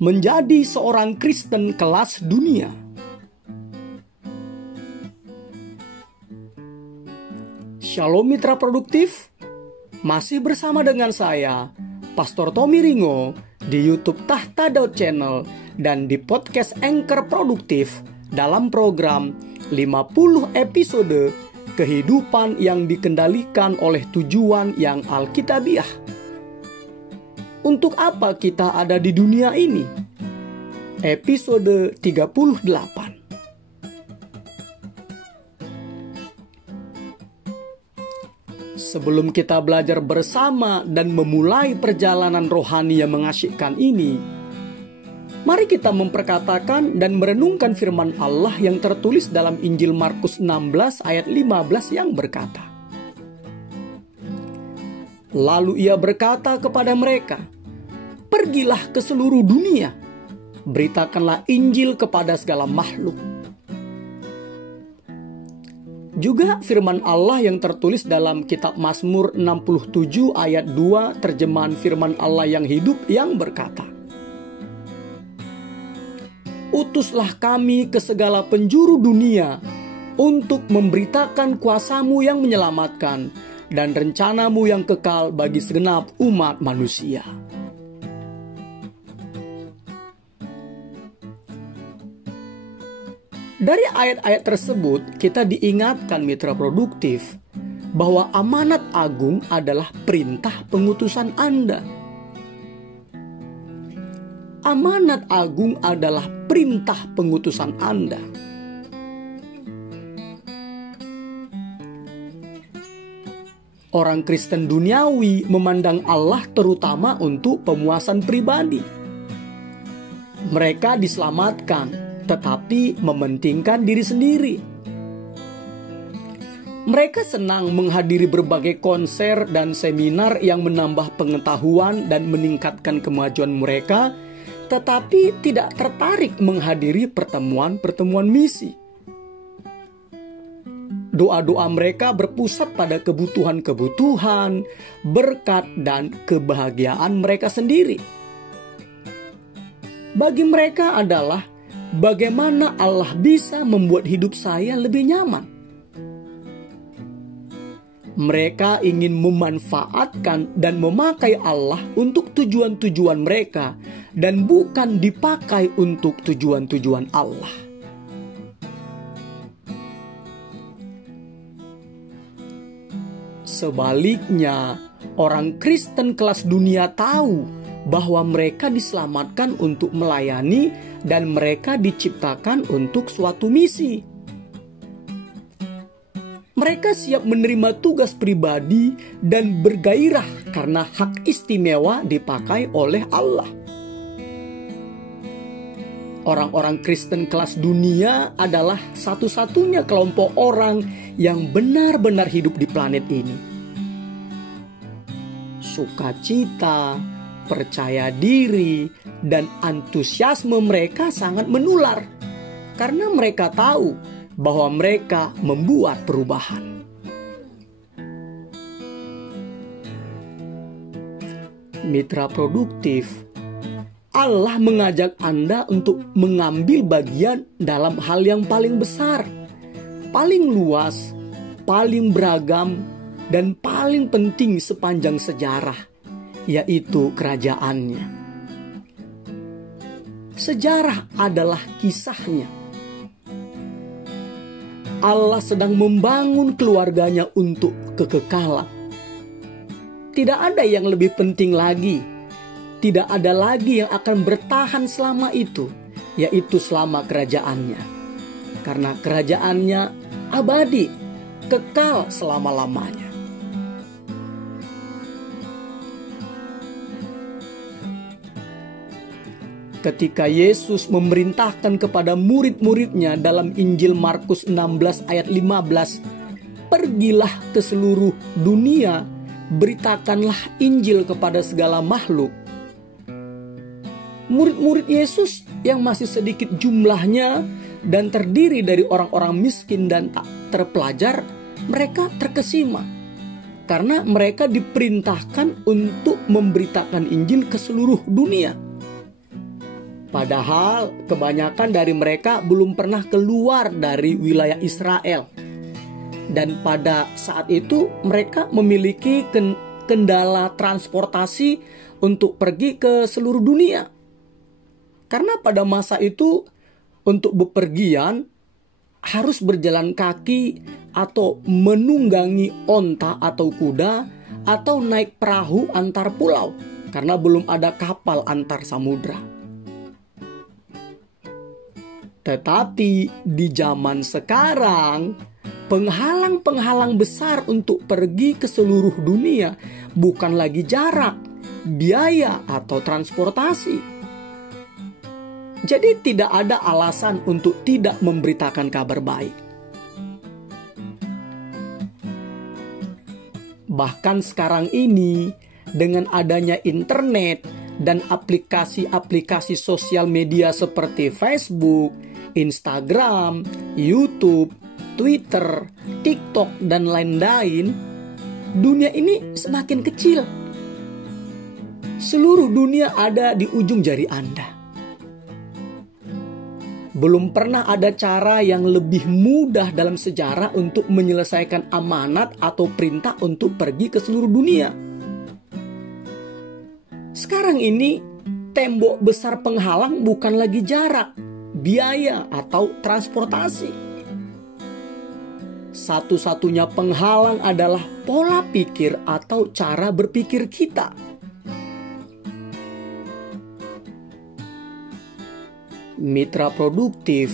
menjadi seorang Kristen kelas dunia. Shalom mitra produktif, masih bersama dengan saya, Pastor Tommy Ringo, di YouTube Tahta Daud Channel dan di podcast Anchor Produktif dalam program 50 episode kehidupan yang dikendalikan oleh tujuan yang alkitabiah. Untuk apa kita ada di dunia ini? Episode 38. Sebelum kita belajar bersama dan memulai perjalanan rohani yang mengasyikkan ini, mari kita memperkatakan dan merenungkan firman Allah yang tertulis dalam Injil Markus 16 ayat 15 yang berkata, lalu ia berkata kepada mereka, pergilah ke seluruh dunia, beritakanlah Injil kepada segala makhluk. Juga firman Allah yang tertulis dalam kitab Mazmur 67 ayat 2 terjemahan firman Allah yang hidup yang berkata, utuslah kami ke segala penjuru dunia untuk memberitakan kuasamu yang menyelamatkan dan rencanamu yang kekal bagi segenap umat manusia. Dari ayat-ayat tersebut kita diingatkan mitra produktif bahwa amanat agung adalah perintah pengutusan Anda. Amanat agung adalah perintah pengutusan Anda. Orang Kristen duniawi memandang Allah terutama untuk pemuasan pribadi. Mereka diselamatkan, tetapi mementingkan diri sendiri. Mereka senang menghadiri berbagai konser dan seminar yang menambah pengetahuan dan meningkatkan kemajuan mereka, tetapi tidak tertarik menghadiri pertemuan-pertemuan misi. Doa-doa mereka berpusat pada kebutuhan-kebutuhan, berkat, dan kebahagiaan mereka sendiri. Bagi mereka adalah bagaimana Allah bisa membuat hidup saya lebih nyaman. Mereka ingin memanfaatkan dan memakai Allah untuk tujuan-tujuan mereka dan bukan dipakai untuk tujuan-tujuan Allah. Sebaliknya, orang Kristen kelas dunia tahu bahwa mereka diselamatkan untuk melayani dan mereka diciptakan untuk suatu misi. Mereka siap menerima tugas pribadi dan bergairah karena hak istimewa dipakai oleh Allah. Orang-orang Kristen kelas dunia adalah satu-satunya kelompok orang yang benar-benar hidup di planet ini. Sukacita, percaya diri, dan antusiasme mereka sangat menular karena mereka tahu bahwa mereka membuat perubahan. Mitra produktif, Allah mengajak Anda untuk mengambil bagian dalam hal yang paling besar, paling luas, paling beragam, dan paling penting sepanjang sejarah, yaitu kerajaannya. Sejarah adalah kisahnya. Allah sedang membangun keluarganya untuk kekekalan. Tidak ada yang lebih penting lagi. Tidak ada lagi yang akan bertahan selama itu, yaitu selama kerajaannya. Karena kerajaannya abadi, kekal selama-lamanya. Ketika Yesus memerintahkan kepada murid-muridnya dalam Injil Markus 16 ayat 15, pergilah ke seluruh dunia, beritakanlah Injil kepada segala makhluk. Murid-murid Yesus yang masih sedikit jumlahnya dan terdiri dari orang-orang miskin dan tak terpelajar, mereka terkesima karena mereka diperintahkan untuk memberitakan Injil ke seluruh dunia. Padahal kebanyakan dari mereka belum pernah keluar dari wilayah Israel. Dan pada saat itu mereka memiliki kendala transportasi untuk pergi ke seluruh dunia. Karena pada masa itu untuk bepergian harus berjalan kaki atau menunggangi onta atau kuda atau naik perahu antar pulau karena belum ada kapal antar samudra. Tetapi di zaman sekarang, penghalang-penghalang besar untuk pergi ke seluruh dunia bukan lagi jarak, biaya, atau transportasi. Jadi tidak ada alasan untuk tidak memberitakan kabar baik. Bahkan sekarang ini, dengan adanya internet dan aplikasi-aplikasi sosial media seperti Facebook, Instagram, YouTube, Twitter, TikTok, dan lain-lain, dunia ini semakin kecil. Seluruh dunia ada di ujung jari Anda. Belum pernah ada cara yang lebih mudah dalam sejarah untuk menyelesaikan amanat atau perintah untuk pergi ke seluruh dunia. Sekarang ini, tembok besar penghalang bukan lagi jarak, biaya, atau transportasi. Satu-satunya penghalang adalah pola pikir atau cara berpikir kita. Mitra produktif,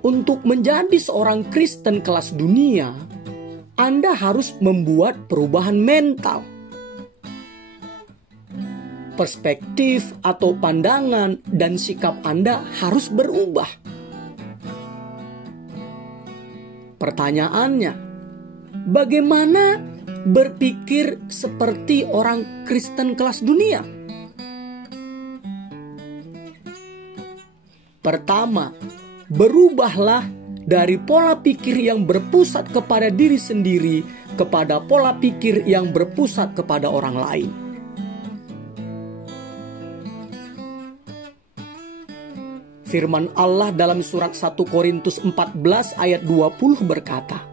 untuk menjadi seorang Kristen kelas dunia, Anda harus membuat perubahan mental. Perspektif atau pandangan dan sikap Anda harus berubah. Pertanyaannya, bagaimana berpikir seperti orang Kristen kelas dunia? Pertama, berubahlah dari pola pikir yang berpusat kepada diri sendiri kepada pola pikir yang berpusat kepada orang lain. Firman Allah dalam surat 1 Korintus 14 ayat 20 berkata,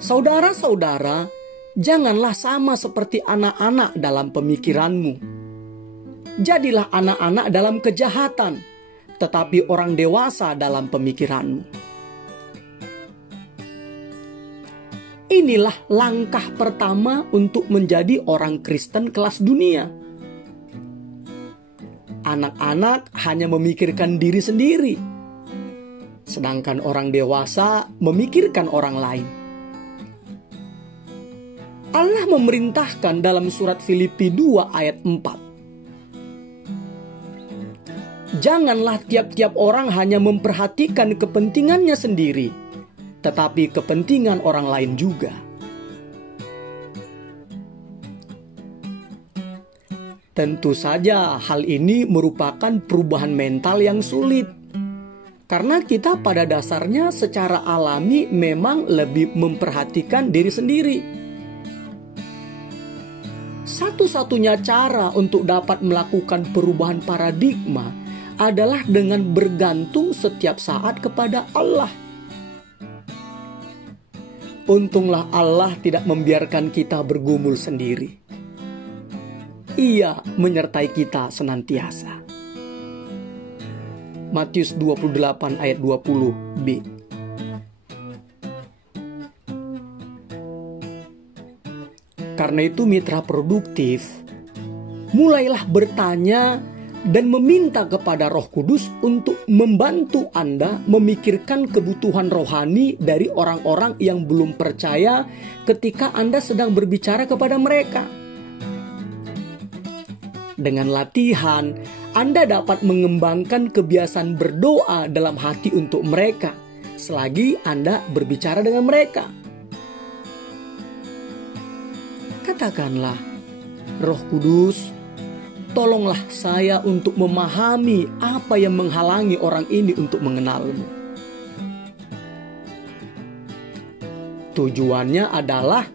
"Saudara-saudara, janganlah sama seperti anak-anak dalam pemikiranmu. Jadilah anak-anak dalam kejahatan, tetapi orang dewasa dalam pemikiranmu." Inilah langkah pertama untuk menjadi orang Kristen kelas dunia. Anak-anak hanya memikirkan diri sendiri, sedangkan orang dewasa memikirkan orang lain. Allah memerintahkan dalam surat Filipi 2 ayat 4. Janganlah tiap-tiap orang hanya memperhatikan kepentingannya sendiri, tetapi kepentingan orang lain juga. Tentu saja hal ini merupakan perubahan mental yang sulit. Karena kita pada dasarnya secara alami memang lebih memperhatikan diri sendiri. Satu-satunya cara untuk dapat melakukan perubahan paradigma adalah dengan bergantung setiap saat kepada Allah. Untunglah Allah tidak membiarkan kita bergumul sendiri. Ia menyertai kita senantiasa. Matius 28 ayat 20b. Karena itu mitra produktif, mulailah bertanya dan meminta kepada Roh Kudus untuk membantu Anda memikirkan kebutuhan rohani dari orang-orang yang belum percaya ketika Anda sedang berbicara kepada mereka. Dengan latihan, Anda dapat mengembangkan kebiasaan berdoa dalam hati untuk mereka selagi Anda berbicara dengan mereka. Katakanlah, Roh Kudus, tolonglah saya untuk memahami apa yang menghalangi orang ini untuk mengenal-Mu. Tujuannya adalah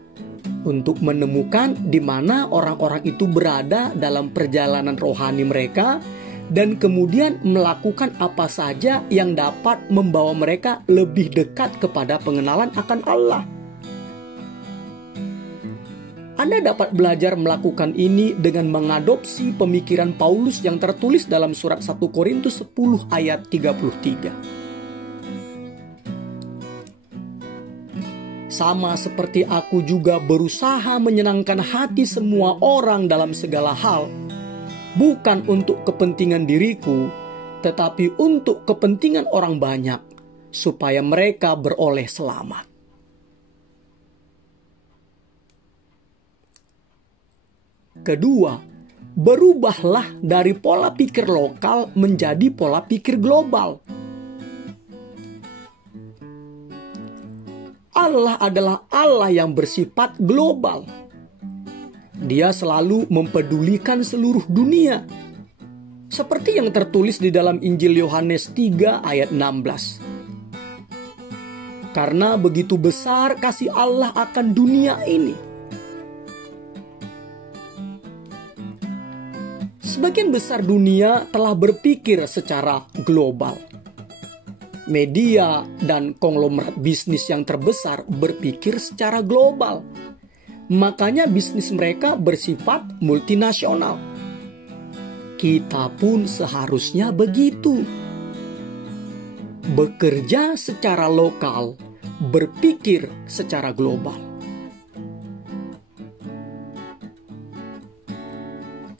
untuk menemukan di mana orang-orang itu berada dalam perjalanan rohani mereka, dan kemudian melakukan apa saja yang dapat membawa mereka lebih dekat kepada pengenalan akan Allah. Anda dapat belajar melakukan ini dengan mengadopsi pemikiran Paulus yang tertulis dalam surat 1 Korintus 10 ayat 33. Sama seperti aku juga berusaha menyenangkan hati semua orang dalam segala hal, bukan untuk kepentingan diriku, tetapi untuk kepentingan orang banyak, supaya mereka beroleh selamat. Kedua, berubahlah dari pola pikir lokal menjadi pola pikir global. Allah adalah Allah yang bersifat global. Dia selalu mempedulikan seluruh dunia. Seperti yang tertulis di dalam Injil Yohanes 3 ayat 16. Karena begitu besar kasih Allah akan dunia ini. Sebagian besar dunia telah berpikir secara global. Media dan konglomerat bisnis yang terbesar berpikir secara global. Makanya bisnis mereka bersifat multinasional. Kita pun seharusnya begitu. Bekerja secara lokal, berpikir secara global.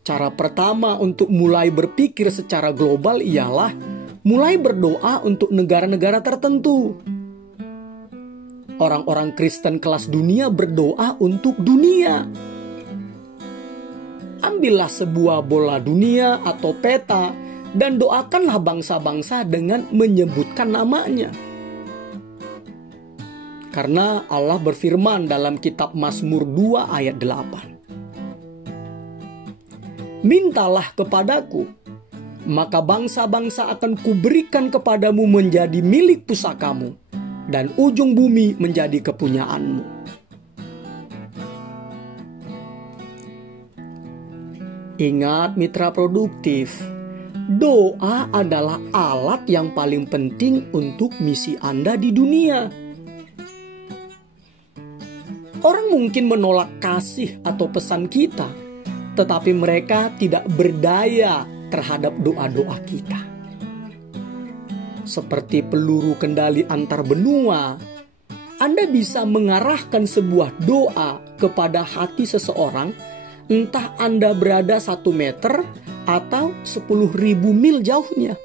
Cara pertama untuk mulai berpikir secara global ialah mulai berdoa untuk negara-negara tertentu. Orang-orang Kristen kelas dunia berdoa untuk dunia. Ambillah sebuah bola dunia atau peta dan doakanlah bangsa-bangsa dengan menyebutkan namanya. Karena Allah berfirman dalam kitab Mazmur 2 ayat 8. Mintalah kepadaku, maka bangsa-bangsa akan kuberikan kepadamu menjadi milik pusakamu, dan ujung bumi menjadi kepunyaanmu. Ingat mitra produktif, doa adalah alat yang paling penting untuk misi Anda di dunia. Orang mungkin menolak kasih atau pesan kita, tetapi mereka tidak berdaya terhadap doa-doa kita. Seperti peluru kendali antar benua, Anda bisa mengarahkan sebuah doa kepada hati seseorang, entah Anda berada 1 meter atau 10.000 mil jauhnya.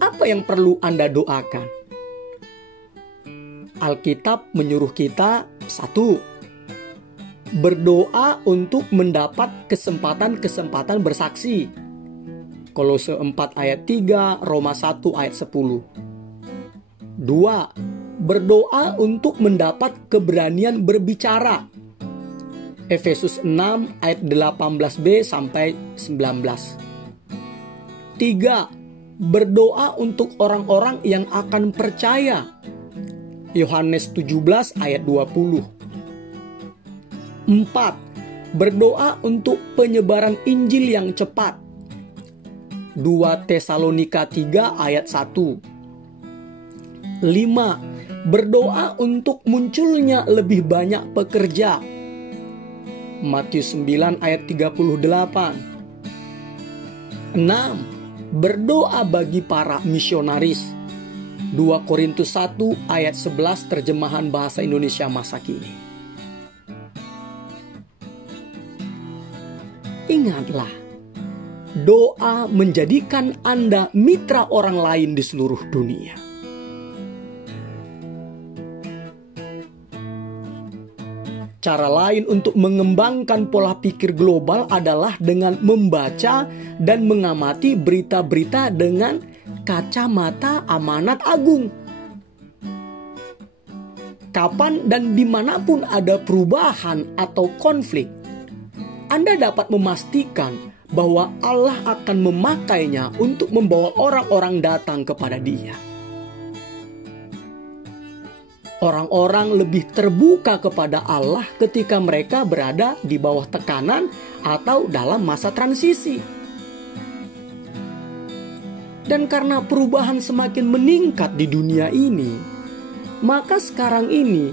Apa yang perlu Anda doakan? Alkitab menyuruh kita 1. Berdoa untuk mendapat kesempatan-kesempatan bersaksi. Kolose 4 ayat 3, Roma 1 ayat 10. 2. Berdoa untuk mendapat keberanian berbicara. Efesus 6 ayat 18b sampai 19. 3. Berdoa untuk orang-orang yang akan percaya. Yohanes 17 ayat 20. 4. Berdoa untuk penyebaran Injil yang cepat. 2 Tesalonika 3 ayat 1. 5. Berdoa untuk munculnya lebih banyak pekerja. Matius 9 ayat 38. 6. Berdoa bagi para misionaris. 2 Korintus 1 ayat 11 terjemahan bahasa Indonesia masa kini. Ingatlah, doa menjadikan Anda mitra orang lain di seluruh dunia. Cara lain untuk mengembangkan pola pikir global adalah dengan membaca dan mengamati berita-berita dengan kacamata amanat agung. Kapan dan dimanapun ada perubahan atau konflik, Anda dapat memastikan bahwa Allah akan memakainya untuk membawa orang-orang datang kepada Dia. Orang-orang lebih terbuka kepada Allah ketika mereka berada di bawah tekanan atau dalam masa transisi. Dan karena perubahan semakin meningkat di dunia ini, maka sekarang ini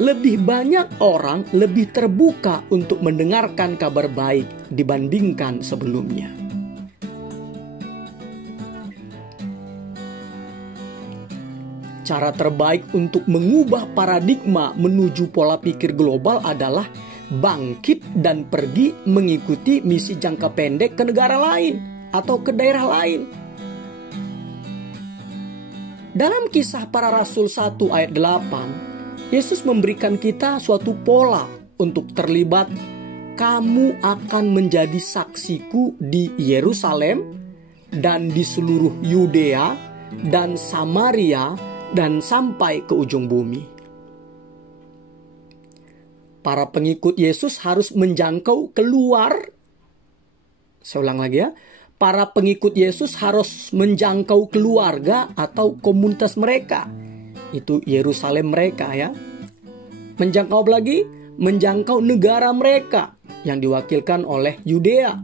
lebih banyak orang lebih terbuka untuk mendengarkan kabar baik dibandingkan sebelumnya. Cara terbaik untuk mengubah paradigma menuju pola pikir global adalah bangkit dan pergi mengikuti misi jangka pendek ke negara lain atau ke daerah lain. Dalam Kisah Para Rasul 1 ayat 8, Yesus memberikan kita suatu pola untuk terlibat. Kamu akan menjadi saksiku di Yerusalem dan di seluruh Yudea dan Samaria dan sampai ke ujung bumi. Para pengikut Yesus harus menjangkau keluar. Saya ulang lagi ya. Para pengikut Yesus harus menjangkau keluarga atau komunitas mereka. Itu Yerusalem mereka ya. Menjangkau lagi, menjangkau negara mereka yang diwakilkan oleh Yudea.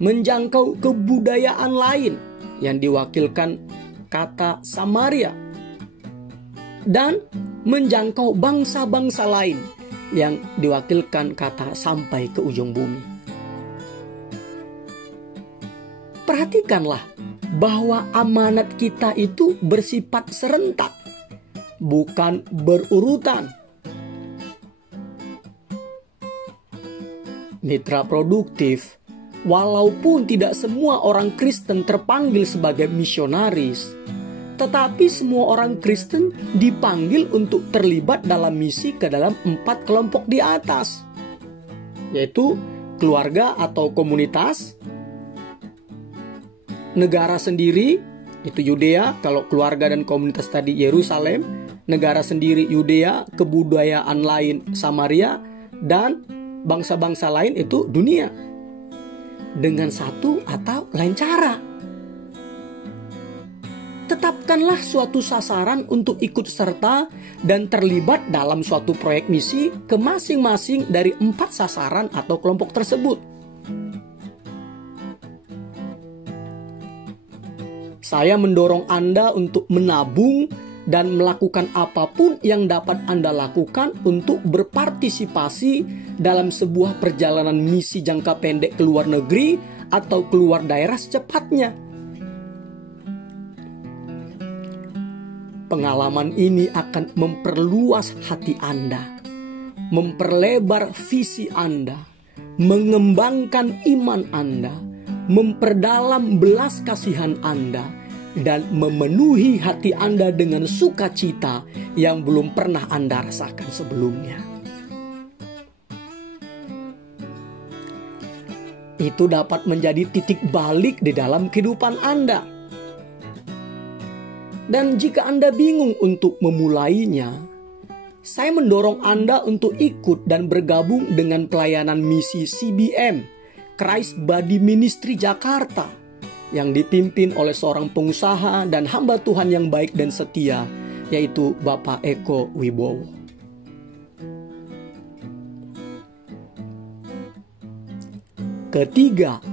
Menjangkau kebudayaan lain yang diwakilkan kata Samaria. Dan menjangkau bangsa-bangsa lain yang diwakilkan kata sampai ke ujung bumi. Perhatikanlah bahwa amanat kita itu bersifat serentak, bukan berurutan. Mitra produktif, walaupun tidak semua orang Kristen terpanggil sebagai misionaris, tetapi semua orang Kristen dipanggil untuk terlibat dalam misi ke dalam 4 kelompok di atas, yaitu keluarga atau komunitas, negara sendiri, itu Yudea, kalau keluarga dan komunitas tadi Yerusalem, negara sendiri Yudea, kebudayaan lain Samaria, dan bangsa-bangsa lain itu dunia. Dengan satu atau lain cara. Tetapkanlah suatu sasaran untuk ikut serta dan terlibat dalam suatu proyek misi ke masing-masing dari 4 sasaran atau kelompok tersebut. Saya mendorong Anda untuk menabung dan melakukan apapun yang dapat Anda lakukan untuk berpartisipasi dalam sebuah perjalanan misi jangka pendek ke luar negeri atau keluar daerah secepatnya. Pengalaman ini akan memperluas hati Anda, memperlebar visi Anda, mengembangkan iman Anda, memperdalam belas kasihan Anda, dan memenuhi hati Anda dengan sukacita yang belum pernah Anda rasakan sebelumnya. Itu dapat menjadi titik balik di dalam kehidupan Anda. Dan jika Anda bingung untuk memulainya, saya mendorong Anda untuk ikut dan bergabung dengan pelayanan misi CBM, Christ Body Ministry Jakarta, yang dipimpin oleh seorang pengusaha dan hamba Tuhan yang baik dan setia, yaitu Bapak Eko Wibowo. Ketiga,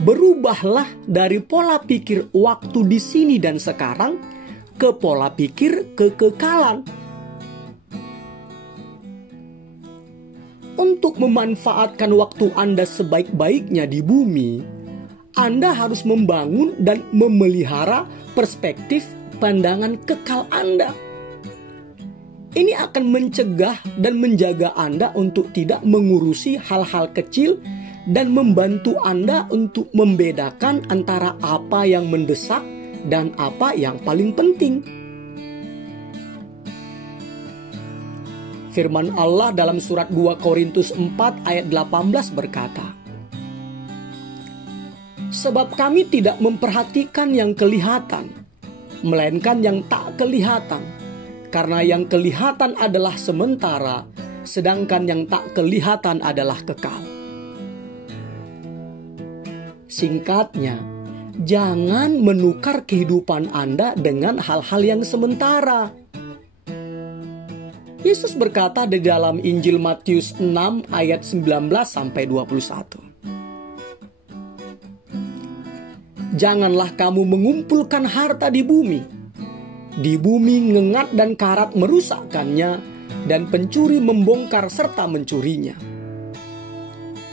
berubahlah dari pola pikir waktu di sini dan sekarang ke pola pikir kekekalan. Untuk memanfaatkan waktu Anda sebaik-baiknya di bumi, Anda harus membangun dan memelihara perspektif pandangan kekal Anda. Ini akan mencegah dan menjaga Anda untuk tidak mengurusi hal-hal kecil dan membantu Anda untuk membedakan antara apa yang mendesak dan apa yang paling penting. Firman Allah dalam surat 2 Korintus 4 ayat 18 berkata, "Sebab kami tidak memperhatikan yang kelihatan, melainkan yang tak kelihatan. Karena yang kelihatan adalah sementara, sedangkan yang tak kelihatan adalah kekal." Singkatnya, jangan menukar kehidupan Anda dengan hal-hal yang sementara. Yesus berkata di dalam Injil Matius 6 ayat 19 sampai 21. Janganlah kamu mengumpulkan harta di bumi. Di bumi ngengat dan karat merusakkannya, dan pencuri membongkar serta mencurinya.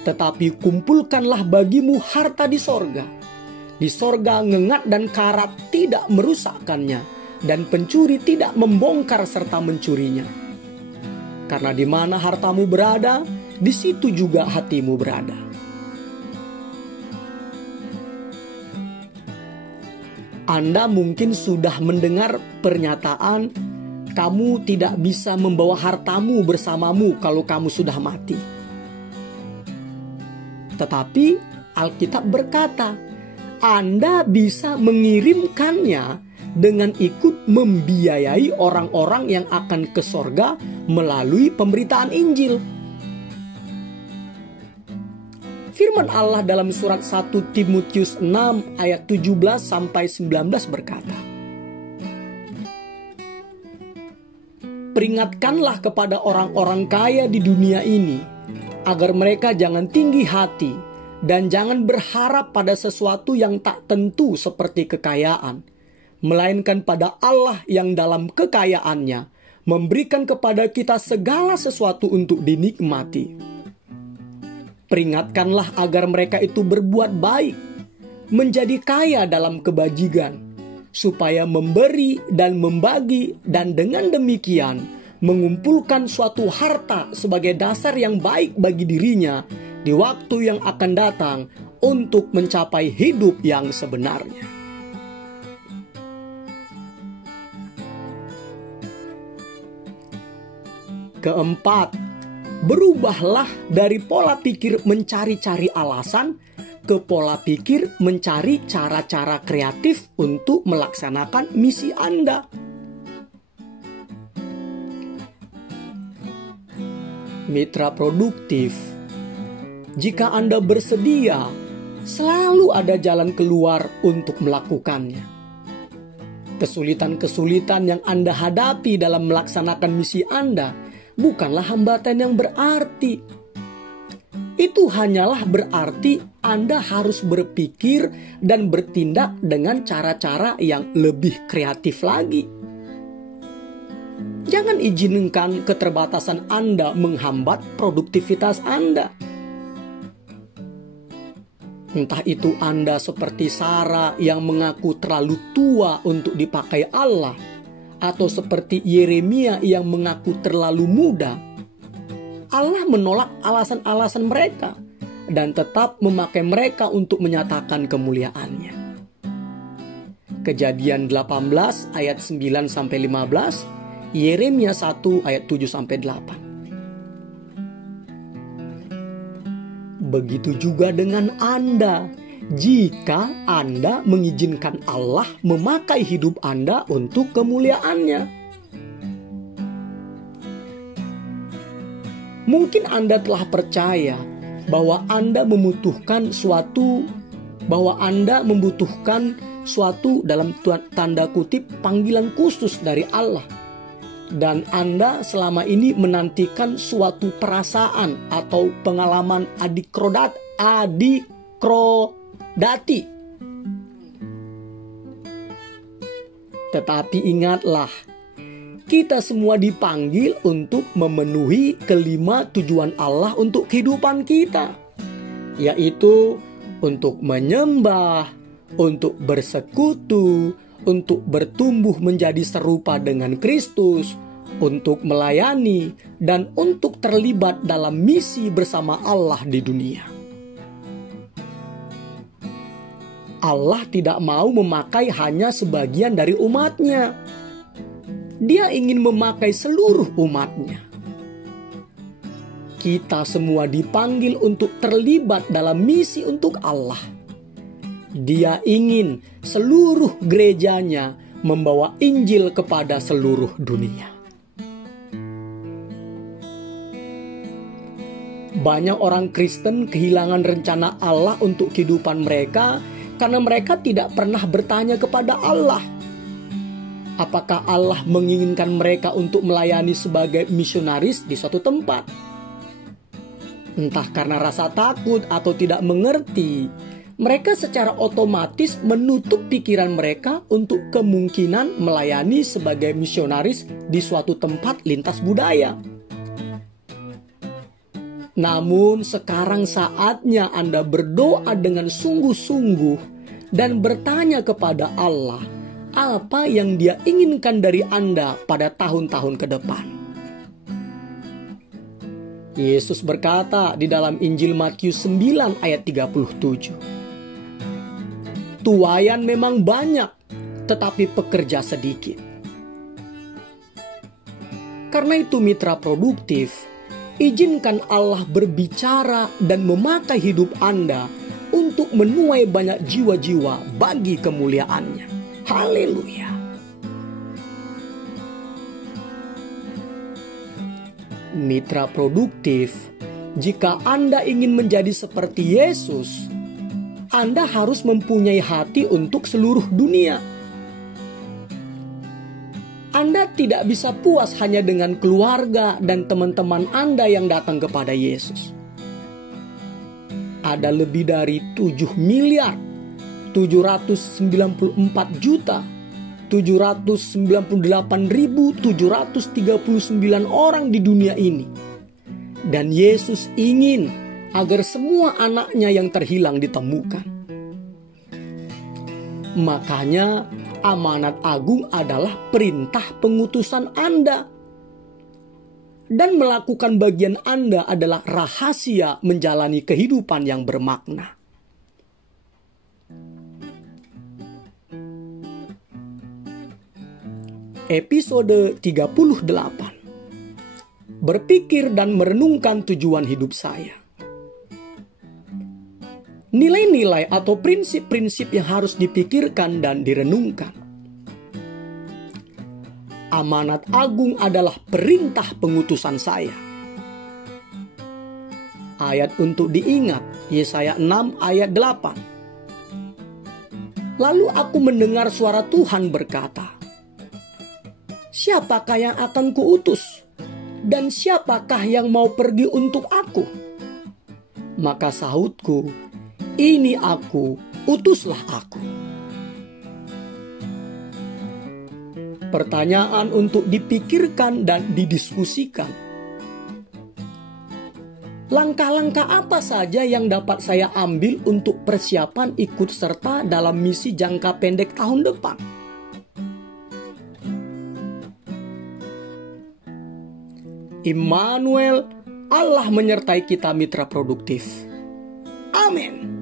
Tetapi kumpulkanlah bagimu harta di sorga. Di sorga ngengat dan karat tidak merusakkannya, dan pencuri tidak membongkar serta mencurinya. Karena di mana hartamu berada, di situ juga hatimu berada. Anda mungkin sudah mendengar pernyataan, kamu tidak bisa membawa hartamu bersamamu kalau kamu sudah mati. Tetapi Alkitab berkata, Anda bisa mengirimkannya dengan ikut membiayai orang-orang yang akan ke sorga melalui pemberitaan Injil. Firman Allah dalam surat 1 Timotius 6 ayat 17 sampai 19 berkata, peringatkanlah kepada orang-orang kaya di dunia ini, agar mereka jangan tinggi hati dan jangan berharap pada sesuatu yang tak tentu seperti kekayaan, melainkan pada Allah yang dalam kekayaannya memberikan kepada kita segala sesuatu untuk dinikmati. Peringatkanlah agar mereka itu berbuat baik, menjadi kaya dalam kebajikan, supaya memberi dan membagi, dan dengan demikian mengumpulkan suatu harta sebagai dasar yang baik bagi dirinya di waktu yang akan datang untuk mencapai hidup yang sebenarnya. Keempat, berubahlah dari pola pikir mencari-cari alasan ke pola pikir mencari cara-cara kreatif untuk melaksanakan misi Anda. Mitra produktif, jika Anda bersedia, selalu ada jalan keluar untuk melakukannya. Kesulitan-kesulitan yang Anda hadapi dalam melaksanakan misi Anda bukanlah hambatan yang berarti. Itu hanyalah berarti Anda harus berpikir dan bertindak dengan cara-cara yang lebih kreatif lagi. Jangan izinkan keterbatasan Anda menghambat produktivitas Anda. Entah itu Anda seperti Sarah yang mengaku terlalu tua untuk dipakai Allah, atau seperti Yeremia yang mengaku terlalu muda. Allah menolak alasan-alasan mereka dan tetap memakai mereka untuk menyatakan kemuliaannya. Kejadian 18 ayat 9 sampai 15, Yeremia 1 ayat 7 sampai 8. Begitu juga dengan Anda. Jika Anda mengizinkan Allah memakai hidup Anda untuk kemuliaannya. Mungkin Anda telah percaya bahwa Anda membutuhkan suatu dalam tanda kutip panggilan khusus dari Allah. Dan Anda selama ini menantikan suatu perasaan atau pengalaman adikrodati. Tetapi ingatlah, kita semua dipanggil untuk memenuhi kelima tujuan Allah untuk kehidupan kita, yaitu untuk menyembah, untuk bersekutu, untuk bertumbuh menjadi serupa dengan Kristus, untuk melayani, dan untuk terlibat dalam misi bersama Allah di dunia. Allah tidak mau memakai hanya sebagian dari umatnya. Dia ingin memakai seluruh umatnya. Kita semua dipanggil untuk terlibat dalam misi untuk Allah. Dia ingin seluruh gerejanya membawa Injil kepada seluruh dunia. Banyak orang Kristen kehilangan rencana Allah untuk kehidupan mereka karena mereka tidak pernah bertanya kepada Allah. Apakah Allah menginginkan mereka untuk melayani sebagai misionaris di suatu tempat? Entah karena rasa takut atau tidak mengerti, mereka secara otomatis menutup pikiran mereka untuk kemungkinan melayani sebagai misionaris di suatu tempat lintas budaya. Namun sekarang saatnya Anda berdoa dengan sungguh-sungguh dan bertanya kepada Allah apa yang Dia inginkan dari Anda pada tahun-tahun ke depan. Yesus berkata di dalam Injil Matius 9 ayat 37, "Tuaian memang banyak, tetapi pekerja sedikit." Karena itu mitra produktif, izinkan Allah berbicara dan memakai hidup Anda untuk menuai banyak jiwa-jiwa bagi kemuliaan-Nya. Haleluya. Mitra produktif, jika Anda ingin menjadi seperti Yesus, Anda harus mempunyai hati untuk seluruh dunia. Anda tidak bisa puas hanya dengan keluarga dan teman-teman Anda yang datang kepada Yesus. Ada lebih dari 7.794.798.739 orang di dunia ini. Dan Yesus ingin agar semua anaknya yang terhilang ditemukan. Makanya amanat agung adalah perintah pengutusan Anda. Dan melakukan bagian Anda adalah rahasia menjalani kehidupan yang bermakna. Episode 38. Berpikir dan merenungkan tujuan hidup saya. Nilai-nilai atau prinsip-prinsip yang harus dipikirkan dan direnungkan. Amanat agung adalah perintah pengutusan saya. Ayat untuk diingat, Yesaya 6 ayat 8. Lalu aku mendengar suara Tuhan berkata, "Siapakah yang akan kuutus? Dan siapakah yang mau pergi untuk aku?" Maka sahutku, "Ini aku, utuslah aku." Pertanyaan untuk dipikirkan dan didiskusikan. Langkah-langkah apa saja yang dapat saya ambil untuk persiapan ikut serta dalam misi jangka pendek tahun depan? Immanuel, Allah menyertai kita mitra produktif. Amin.